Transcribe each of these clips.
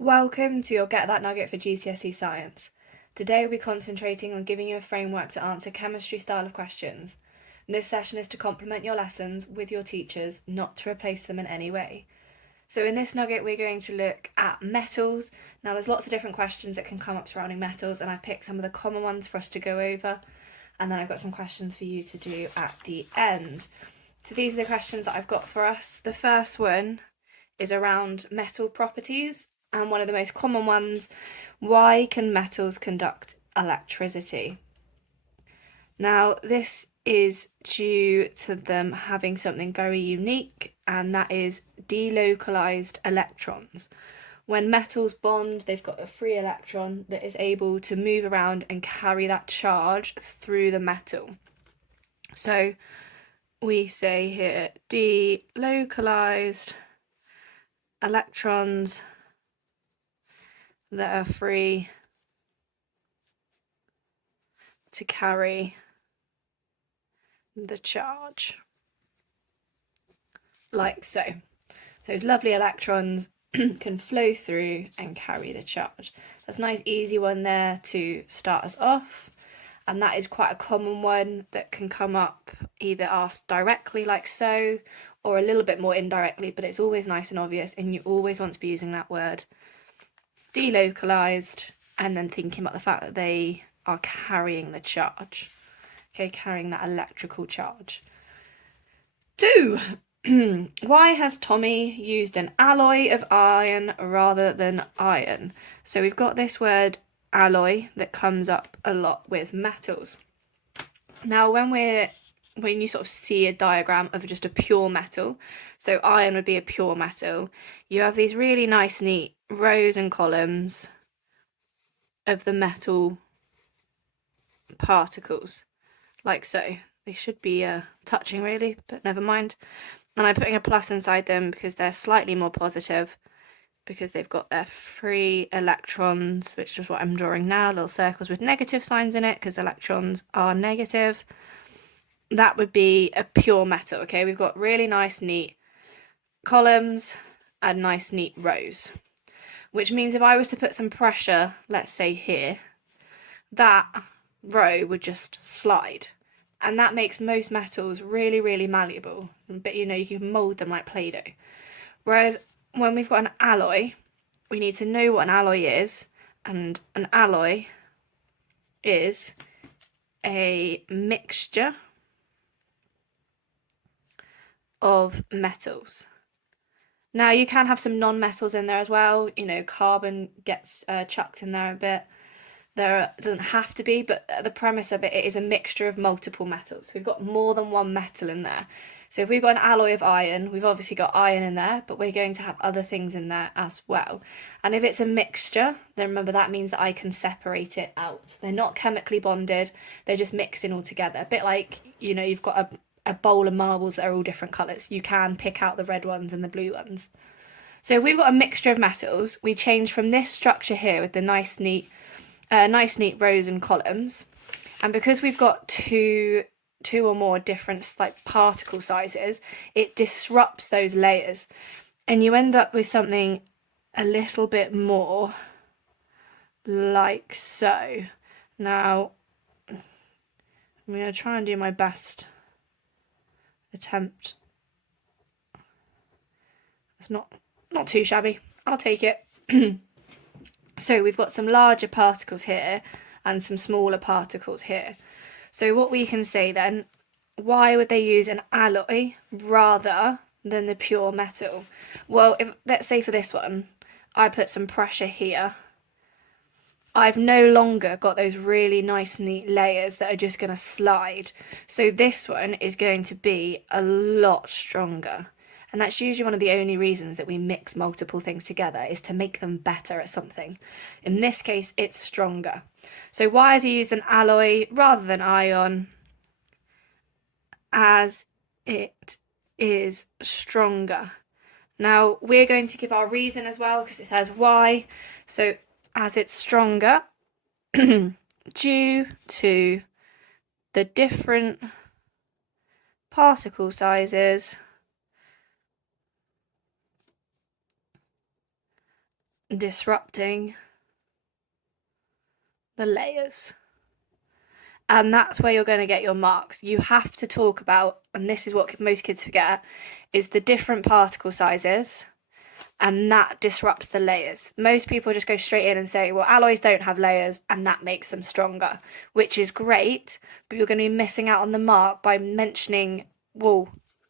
Welcome to your Get That Nugget for GCSE Science. Today we'll be concentrating on giving you a framework to answer chemistry style of questions. This session is to complement your lessons with your teachers, not to replace them in any way. So in this nugget we're going to look at metals. Now there's lots of different questions that can come up surrounding metals, and I've picked some of the common ones for us to go over, and then I've got some questions for you to do at the end. So these are the questions that I've got for us. The first one is around metal properties, and one of the most common ones: why can metals conduct electricity? Now this is due to them having something very unique, and that is delocalized electrons. When metals bond, they've got a free electron that is able to move around and carry that charge through the metal. So we say here delocalized electrons that are free to carry the charge, like so. Those lovely electrons can flow through and carry the charge. That's a nice easy one there to start us off, and that is quite a common one that can come up either asked directly like so, or a little bit more indirectly, but it's always nice and obvious, and you always want to be using that word delocalized and then thinking about the fact that they are carrying the charge. Okay, carrying that electrical charge. 2. Why has Tommy used an alloy of iron rather than iron? So we've got this word alloy that comes up a lot with metals. Now when you sort of see a diagram of just a pure metal, so iron would be a pure metal, you have these really nice neat rows and columns of the metal particles, like so. They should be touching really, but never mind. And I'm putting a plus inside them because they're slightly more positive, because they've got their free electrons, which is what I'm drawing now, little circles with negative signs in it because electrons are negative. That would be a pure metal. Okay, we've got really nice neat columns and nice neat rows, which means if I was to put some pressure, let's say here, that row would just slide, and that makes most metals really, really malleable, but you can mold them like Play-Doh. Whereas when we've got an alloy, we need to know what an alloy is, and an alloy is a mixture of metals. Now you can have some non-metals in there as well, carbon gets chucked in there a bit. There doesn't have to be, but the premise of it is a mixture of multiple metals. We've got more than one metal in there. So if we've got an alloy of iron, we've obviously got iron in there, but we're going to have other things in there as well. And if it's a mixture, then remember that means that I can separate it out. They're not chemically bonded, they're just mixed in all together. A bit like, you've got a bowl of marbles that are all different colours. You can pick out the red ones and the blue ones. So if we've got a mixture of metals, we change from this structure here with the nice neat rows and columns, and because we've got two or more different particle sizes, it disrupts those layers, and you end up with something a little bit more like so. Now I'm going to try and do my best attempt. It's not too shabby, I'll take it. So we've got some larger particles here and some smaller particles here. So what we can say then, why would they use an alloy rather than the pure metal? Well, let's say for this one, I put some pressure here. I've no longer got those really nice neat layers that are just going to slide. So this one is going to be a lot stronger. And that's usually one of the only reasons that we mix multiple things together, is to make them better at something. In this case, it's stronger. So why has he used an alloy rather than iron? As it is stronger. Now we're going to give our reason as well, because it says why. So as it's stronger, due to the different particle sizes disrupting the layers. And that's where you're going to get your marks. You have to talk about, and this is what most kids forget, is the different particle sizes, and that disrupts the layers. Most people just go straight in and say, well, alloys don't have layers, and that makes them stronger, which is great, but you're going to be missing out on the mark by mentioning, well,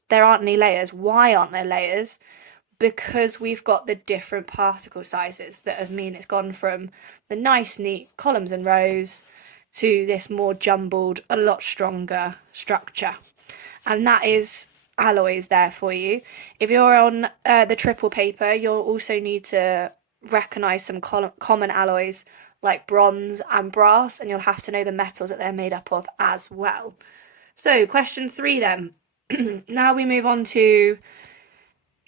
there aren't any layers. Why aren't there layers? Because we've got the different particle sizes that mean it's gone from the nice, neat columns and rows to this more jumbled, a lot stronger structure. And that is alloys there for you. If you're on the triple paper, you'll also need to recognise some common alloys like bronze and brass, and you'll have to know the metals that they're made up of as well. So question 3 then. Now we move on to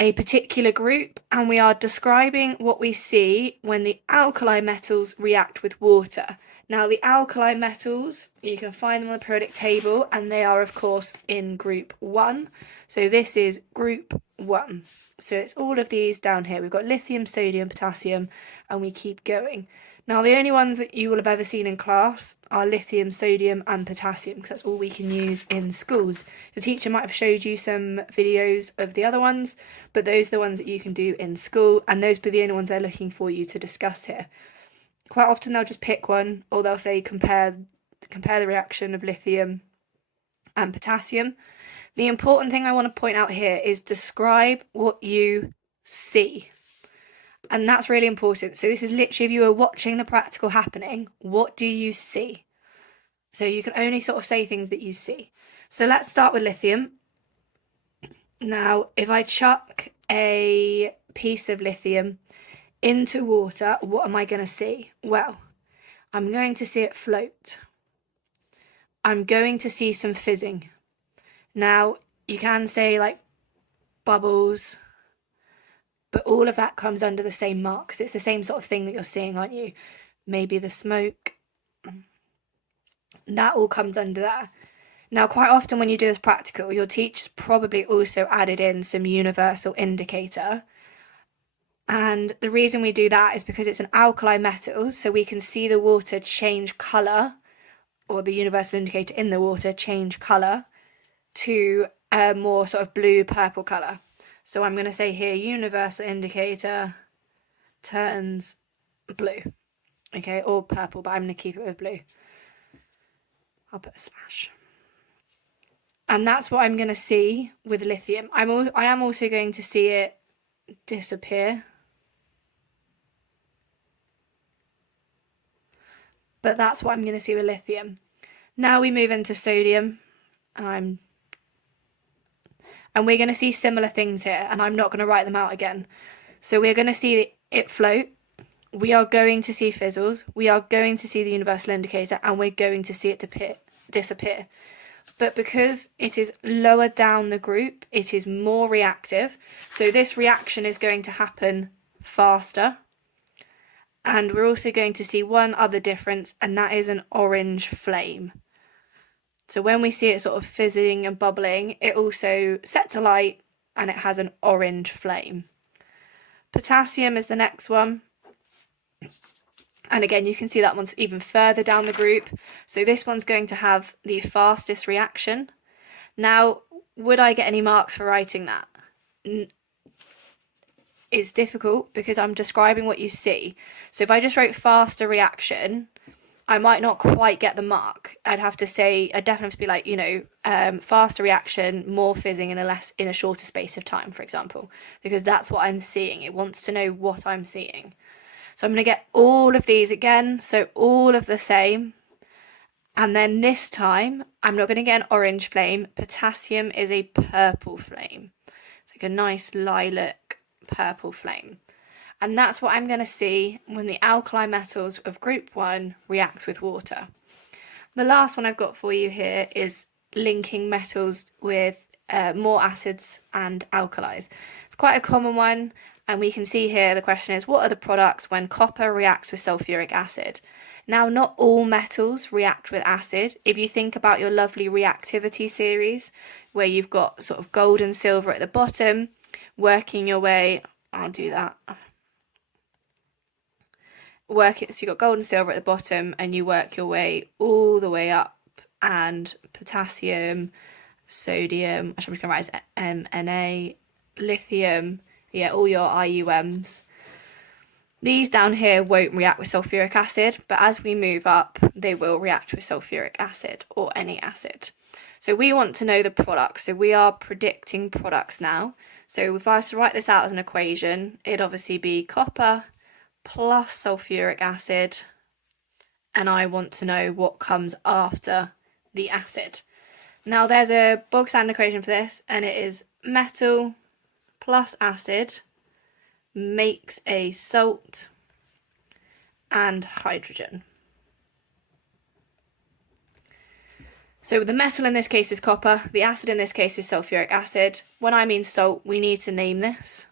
a particular group, and we are describing what we see when the alkali metals react with water. Now, the alkali metals, you can find them on the periodic table, and they are, of course, in group 1. So this is group 1. So it's all of these down here. We've got lithium, sodium, potassium, and we keep going. Now, the only ones that you will have ever seen in class are lithium, sodium, and potassium, because that's all we can use in schools. The teacher might have showed you some videos of the other ones, but those are the ones that you can do in school, and those are the only ones they're looking for you to discuss here. Quite often they'll just pick one, or they'll say compare the reaction of lithium and potassium. The important thing I want to point out here is describe what you see. And that's really important. So this is literally, if you were watching the practical happening, what do you see? So you can only sort of say things that you see. So let's start with lithium. Now, if I chuck a piece of lithium into water, what am I going to see? Well, I'm going to see it float. I'm going to see some fizzing. Now, you can say like bubbles, but all of that comes under the same mark because it's the same sort of thing that you're seeing, aren't you? Maybe the smoke. That all comes under there. Now, quite often when you do this practical, your teacher's probably also added in some universal indicator. And the reason we do that is because it's an alkali metal, so we can see the water change colour, or the universal indicator in the water change colour to a more sort of blue-purple colour. So I'm going to say here, universal indicator turns blue. Okay, or purple, but I'm going to keep it with blue. I'll put a slash. And that's what I'm going to see with lithium. I am also going to see it disappear. But that's what I'm going to see with lithium. Now we move into sodium. And we're going to see similar things here, and I'm not going to write them out again. So we're going to see it float. We are going to see fizzles. We are going to see the universal indicator, and we're going to see it disappear. But because it is lower down the group, it is more reactive. So this reaction is going to happen faster. And we're also going to see one other difference, and that is an orange flame. So when we see it sort of fizzing and bubbling, it also sets alight and it has an orange flame. Potassium is the next one. And again, you can see that one's even further down the group. So this one's going to have the fastest reaction. Now, would I get any marks for writing that? It's difficult because I'm describing what you see. So if I just wrote faster reaction, I might not quite get the mark. I'd definitely have to be like, faster reaction, more fizzing in a shorter space of time, for example, because that's what I'm seeing. It wants to know what I'm seeing. So I'm going to get all of these again, so all of the same. And then this time, I'm not going to get an orange flame. Potassium is a purple flame. It's like a nice lilac purple flame. And that's what I'm going to see when the alkali metals of group 1 react with water. The last one I've got for you here is linking metals with more acids and alkalis. It's quite a common one, and we can see here the question is, what are the products when copper reacts with sulfuric acid? Now, not all metals react with acid. If you think about your lovely reactivity series, where you've got sort of gold and silver at the bottom, working your way, I'll do that. work it, so you've got gold and silver at the bottom, and you work your way all the way up, and potassium, sodium, I'm just going to write as Na, lithium, yeah, all your IUMs. These down here won't react with sulfuric acid, but as we move up, they will react with sulfuric acid or any acid. So we want to know the products. So we are predicting products now. So if I was to write this out as an equation, it'd obviously be copper plus sulfuric acid, and I want to know what comes after the acid. Now there's a bog standard equation for this, and it is metal plus acid makes a salt and hydrogen. So the metal in this case is copper, the acid in this case is sulfuric acid. When I mean salt, we need to name this.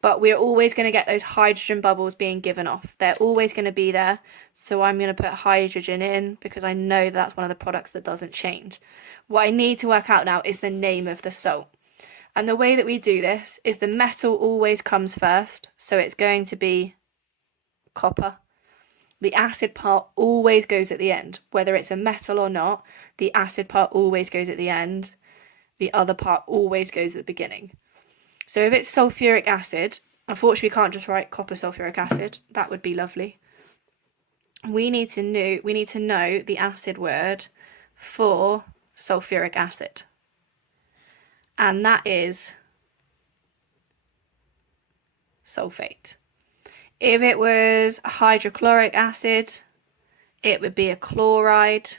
But we're always going to get those hydrogen bubbles being given off. They're always going to be there. So I'm going to put hydrogen in because I know that's one of the products that doesn't change. What I need to work out now is the name of the salt. And the way that we do this is the metal always comes first. So it's going to be copper. The acid part always goes at the end. Whether it's a metal or not, the acid part always goes at the end. The other part always goes at the beginning. So if it's sulfuric acid, unfortunately we can't just write copper sulfuric acid. That would be lovely. We need to know the acid word for sulfuric acid. And that is sulfate. If it was hydrochloric acid, it would be a chloride.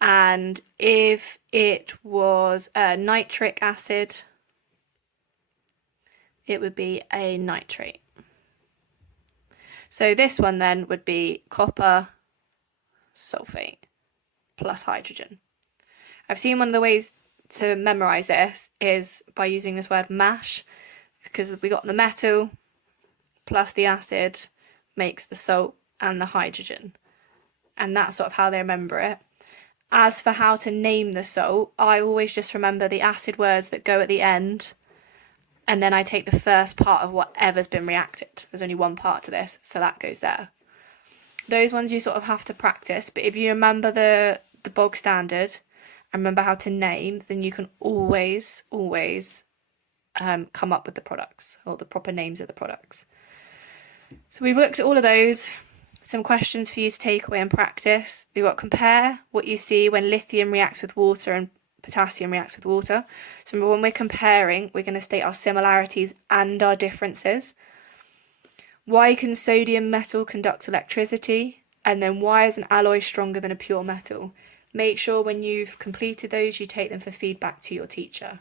And if it was nitric acid, it would be a nitrate. So this one then would be copper sulfate plus hydrogen. I've seen one of the ways to memorize this is by using this word mash, because we got the metal plus the acid makes the salt and the hydrogen. And that's sort of how they remember it. As for how to name the salt, I always just remember the acid words that go at the end, and then I take the first part of whatever's been reacted. There's only one part to this, so that goes there. Those ones you sort of have to practice, but if you remember the bog standard and remember how to name, then you can always come up with the products or the proper names of the products. So we've looked at all of those. Some questions for you to take away and practice. We've got compare what you see when lithium reacts with water and potassium reacts with water. So remember, when we're comparing, we're going to state our similarities and our differences. Why can sodium metal conduct electricity? And then why is an alloy stronger than a pure metal? Make sure when you've completed those, you take them for feedback to your teacher.